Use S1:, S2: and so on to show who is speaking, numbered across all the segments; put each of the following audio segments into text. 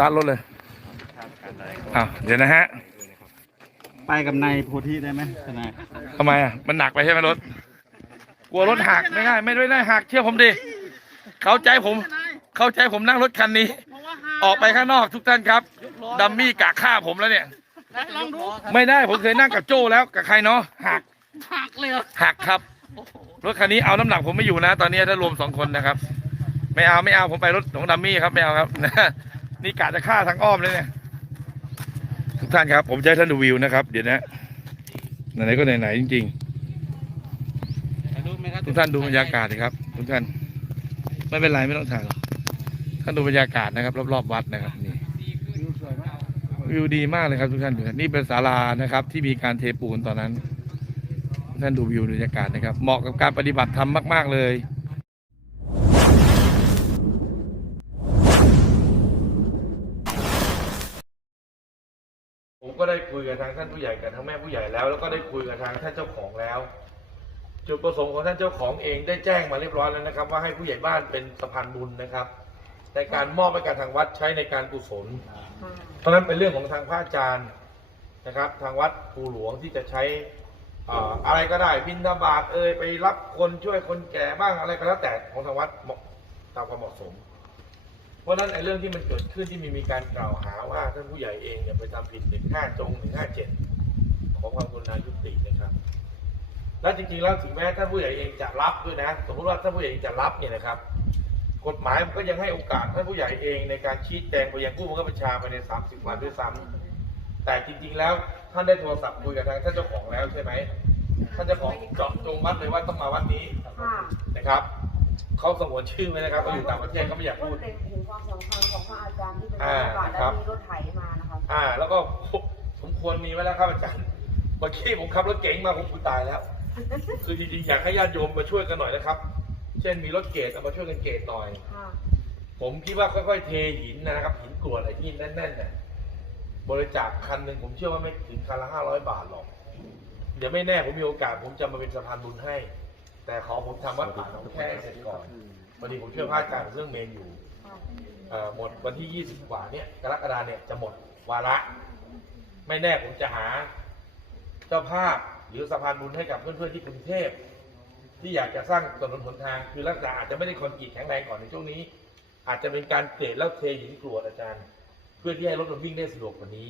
S1: ตาร์ทรถเลยอ้าวเดี๋ยวนะฮะ
S2: ไปกับนายโพธิได้ไหมทนาย
S1: ทำไมอะ มันหนักไปใช่ไหมรถ กลัวรถหักไม่ง่ายไม่ได้หักเชื่อผมดิ เข้าใจผม เข้าใจผมนั่งรถคันนี้ ออกไปข้างนอกทุกท่านครับ ดัมมี่กะฆ่าผมแล้วเนี่ย
S3: ลองดู
S1: ไม่ได้ผมเคยนั่งกับโจ้แล้วกับใครเนาะหัก
S3: หักเลยเหรอ
S1: หักครับ รถคันนี้เอาน้ำหนักผมไม่อยู่นะ ตอนนี้ถ้ารวมสองคนนะครับ ไม่เอาไม่เอาผมไปรถของดัมมี่ครับไม่เอาครับ นี่กะจะฆ่าทางอ้อมเลยเนี่ย ทุกท่านครับ ผมจะให้ท่านดูวิวนะครับ เดี๋ยวนะไหนๆก็ไหนๆจริง
S2: ถ่ายรูปไหมครับ
S1: ๆทุกท่านดูบรรยากาศสิครับ ทุกท่าน ไม่เป็นไรไม่ต้องถ่ายหรอก ท่านดูบรรยากาศนะครับ รอบๆวัดนะครับนี่
S2: วิวสวยมาก
S1: วิวดีมากเลยครับทุกท่านดูนะนี่เป็นศาลานะครับ ที่มีการเทปูนตอนนั้นทุกท่านดูวิวบรรยากาศนะครับ เหมาะกับการปฏิบัติธรรมมาก ๆ เลย ก็ได้คุยกับทางท่านผู้ใหญ่กับทางแม่ผู้ใหญ่แล้ว แล้วก็ได้คุยกับทางท่านเจ้าของแล้ว จุดประสงค์ของท่านเจ้าของเองได้แจ้งมาเรียบร้อยแล้วนะครับ ว่าให้ผู้ใหญ่บ้านเป็นสะพานบุญนะครับในการมอบให้กับทางวัดใช้ในการกุศล เพราะนั้นเป็นเรื่องของทางพระอาจารย์นะครับ ทางวัดภูหลวงที่จะใช้อ่ออะไรก็ได้บิณฑบาตเอ่ยไปรับคนช่วยคนแก่บ้างอะไรก็แล้วแต่ของทางวัดเหมาะตามความเหมาะสม เพราะฉะนั้นไอ้เรื่องที่มันเกิดขึ้นที่มีมีการกล่าวหาว่าท่านผู้ใหญ่เองเนี่ยไปทำผิดหนึ่งห้าจงหนึ่งห้าเจ็ดขอความกรุณายุตินะครับ และจริงๆแล้วถึงแม้ท่านผู้ใหญ่เองจะรับด้วยนะ สมมติว่าท่านผู้ใหญ่เองจะรับเนี่ยนะครับ กฎหมายมันก็ยังให้โอกาสท่านผู้ใหญ่เองในการชี้แจงไปยังผู้บังคับบัญชาภายใน 30 วันด้วยซ้ำแต่จริง ๆ แล้วท่านได้โทรศัพท์คุยกับทางท่านเจ้าของแล้วใช่ไหมท่านเจ้าของเจาะจงวัดเลยว่าต้องมาวัดนี้
S4: ค่ะ
S1: นะครับ เขาสงวนชื่อไว้นะครับเขาอยู่ต่างประเทศเขาไม่อยากพูด
S4: เล็งถึงความสำคัญของพระอาจารย์ที่เป็น
S1: อ่า
S4: บาท
S1: ครั
S4: และ
S1: บ
S4: มีรถไถมานะคะ
S1: อ่า แล้วก็สมควรมีไว้แล้วครับอาจารย์เมื่อกี้ผมขับรถเก๋งมาผมกูตายแล้ว คือจริงๆอยากให้ญาติโยมมาช่วยกันหน่อยนะครับ เช่นมีรถเกตเอามาช่วยกันเกตหน่อย
S4: ค่ะ
S1: ผมคิดว่าค่อยๆเทหินนะครับหินกรวดอะไรที่แน่นๆเนี่ยบริจาคคันหนึ่งผมเชื่อว่าไม่ถึงคันละห้าร้อยบาทหรอก เดี๋ยวไม่แน่ผมมีโอกาสผมจะมาเป็นสะพานบุญให้ แต่ขอผมทำวัดป่าหนองแค่เสร็จก่อนพอดีผมช่วยพระอาจารย์เรื่องเมนอยู่เอ่อหมดวันที่ 20 กว่าเนี่ยกรกฎาเนี่ยจะหมดวาระ ไม่แน่ผมจะหา เจ้าภาพหรือสะพานบุญให้กับเพื่อนๆที่กรุงเทพ ที่อยากจะสร้างถนนหนทาง คือลักษณะอาจจะไม่ได้คอนกรีตแข็งแรงก่อนในช่วงนี้ อาจจะเป็นการเกรดแล้วเทหินกรวดอาจารย์ เพื่อที่ให้รถมันวิ่งได้สะดวกกว่านี้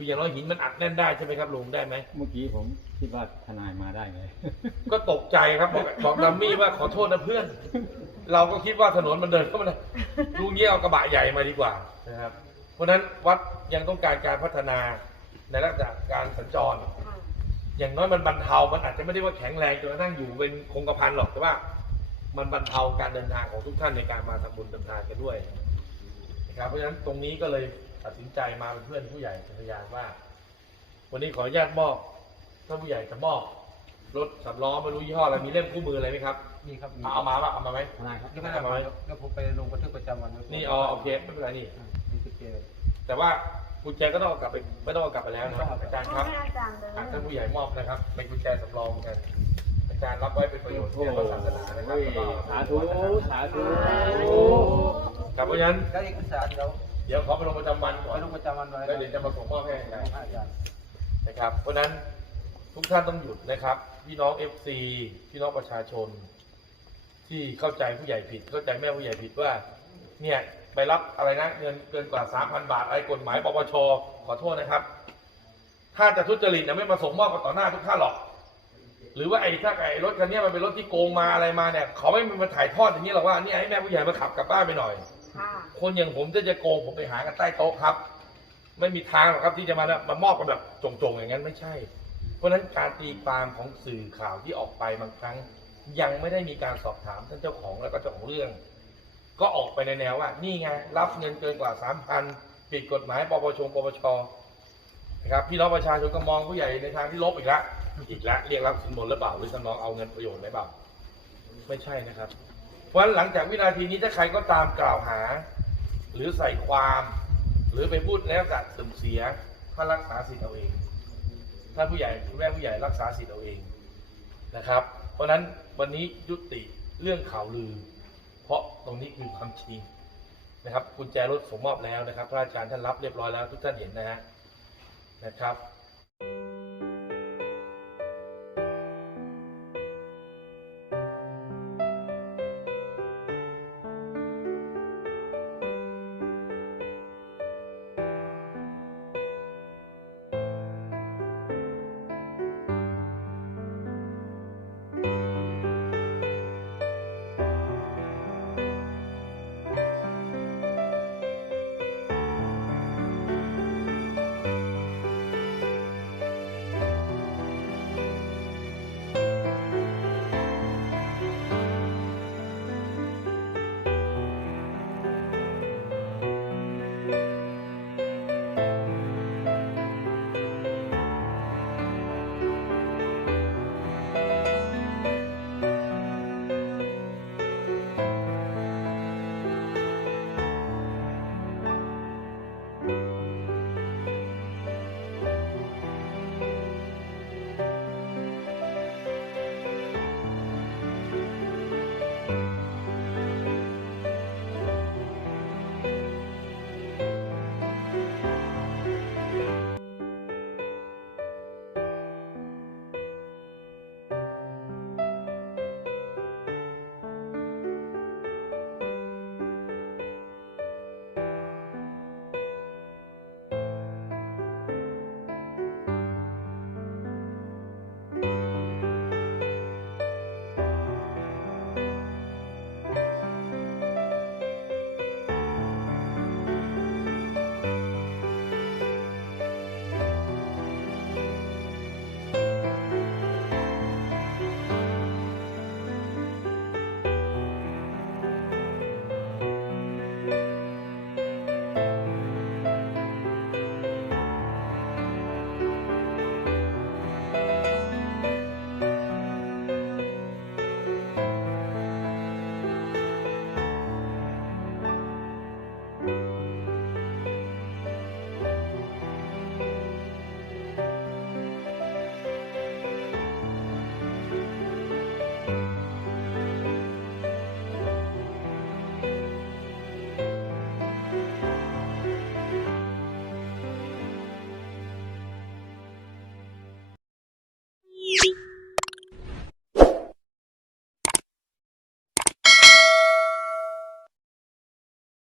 S1: คืออย่างน้อยหินมันอัดแน่นได้ใช่ไหมครับลุงได้ไหม
S2: เมื่อกี้ผมคิดว่าทนายมาได้ไง
S1: ก็ตกใจครับบอกบอกดัมมี่ว่าขอโทษนะเพื่อน เราก็คิดว่าถนนมันเดินเข้ามาได้ลุงเงี้ยเอากระบะใหญ่มาดีกว่านะครับ เพราะฉะนั้นวัดยังต้องการการพัฒนาในลักษณะการสัญจร
S4: ค่ะ
S1: อย่างน้อยมันบรรเทา มันอาจจะไม่ได้ว่าแข็งแรงจนกระทั่งอยู่เป็นคงกระพันหรอกแต่ว่า มันบรรเทาการเดินทางของทุกท่านในการมาทำบุญทำทานกันด้วยนะครับเพราะฉะนั้นตรงนี้ก็เลย ตัดสินใจมาเป็นเพื่อนผู้ใหญ่เป็นพยานว่า วันนี้ขออนุญาตมอบถ้าผู้ใหญ่จะมอบรถสำล้อไม่รู้ยี่ห้ออะไรมีเล่มคู่มืออะไรไหมครับ
S5: นี่ครับมี
S1: เอาเอามาปะเอามาไหม
S2: ทนายครับ
S5: เดี๋ยวไม่ได้มาแล้วผมไปลงบันทึกประจำวันไว้ก่
S1: นี่อ๋อโอเคไม่เป็นไรนี่
S5: อ่านี่คือเกณฑ์
S1: แต่ว่ากุญแจก็ต้องเอากลับไปไม่ต้องเอากลับไปแล้วนะ
S5: ไม่ต้องเอา
S1: อาจารย์ค
S4: ต้อ
S1: รั
S4: ง
S1: บ
S4: ให้อาจารย์เลย
S1: อะท่านผู้ใหญ่มอบนะครับเป็นกุญแจสำรองกัน อาจารย์รับไว้เป็นประโยชน์ที่พระศาสนานะครับแล้วก็
S2: สาธุ สาธุ
S1: ครับเพราะฉะนั้น
S5: แล้วเอกสารเดี๋ยว
S1: เดี๋ยวขอไปลงประจำวันก่อ
S5: ไป
S1: น
S5: ลงประจำวันไว้
S1: แล้วเดี๋ยวจะมาส่งมอบให้อาจารย์
S5: อาจารย์
S1: นะครับ เพราะฉะนั้นทุกท่านต้องหยุดนะครับ พี่น้อง FC พี่น้องประชาชน ที่เข้าใจผู้ใหญ่ผิด เข้าใจแม่ผู้ใหญ่ผิดว่า เนี่ยไปรับอะไรนะเงินเกินกว่า3,000บาทอะไรกฎหมายปปชขอโทษนะครับ ถ้าจะทุจริตนะไม่มาส่งมอบกันต่อหน้าทุกท่านหรอก หรือว่าไอ้ถ้าไอ้รถคันเนี้ยมันเป็นรถที่โกงมาอะไรมาเนี่ยเขาไม่มาถ่ายทอดอย่างนี้หรอกว่าเนี่ยให้แม่ผู้ใหญ่มาขับกลับบ้านไปหน่อย
S4: ค่ะ
S1: คนอย่างผมจะจะโกงผมไปหากันใต้โต๊ะครับ ไม่มีทางหรอกครับที่จะมาเนี่ยมามอบกันแบบจงๆอย่างนั้นไม่ใช่ เพราะฉะนั้นการตีความของสื่อข่าวที่ออกไปบางครั้ง ยังไม่ได้มีการสอบถามท่านเจ้าของแล้วก็เจ้าของเรื่อง ก็ออกไปในแนวว่า นี่ไงรับเงินเกินกว่าสามพันผิดกฎหมายปปชปปชนะครับพี่น้องประชาชนก็มองผู้ใหญ่ในทางที่ลบอีกแล้วอีกแล้วเรียกรับสินบนหรือเปล่าหรือทำนองเอาเงินประโยชน์ไหมเปล่าไม่ใช่นะครับ เพราะหลังจากวินาทีนี้ถ้าใครก็ตามกล่าวหา หรือใส่ความ หรือไปพูดแล้วกัดเสื่อมเสียถ้ารักษาสิทธิ์เอาเองถ้าผู้ใหญ่คุณแม่ผู้ใหญ่รักษาสิทธิ์เอาเองนะครับ เพราะฉะนั้นวันนี้ยุติเรื่องข่าวลือ เพราะตรงนี้คือความจริงนะครับกุญแจรถส่งมอบแล้วนะครับพระอาจารย์ท่านรับเรียบร้อยแล้วทุกท่านเห็นนะฮะนะครับ